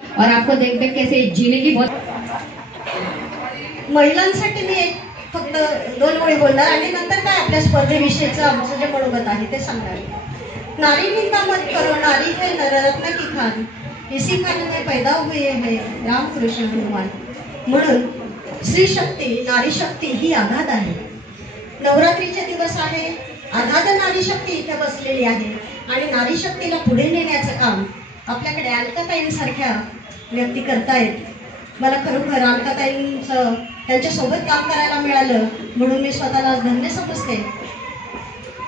और आपको देख देख कैसे जीने की बहुत महिलांसाठी मी एक फक्त 2 ओळी बोलणार आणि नंतर काय आपल्या स्पर्धेविषयीचं आमचं जे मनोगत आहे ते सांगणार। नारी निंदा मत करो, नारी है नररत्न की खान, इसी खान में पैदा हुए है रामकृष्ण हनुमान। म्हणून स्त्री शक्ती, नारी शक्ती ही आघात आहे। नवरात्रीचे दिवस आहे, आघात नारी शक्ती इथे बसलेली आहे आणि नारी शक्तीला पुढे नेण्याचं काम आपल्याकडे अलकाताईंसारख्या व्यक्ती करतायत। मला खरोखर अलकाताईंचं त्यांच्यासोबत काम करायला मिळालं म्हणून मी स्वतःला धन्य समजते।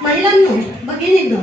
महिलांनो, भगिनींनो,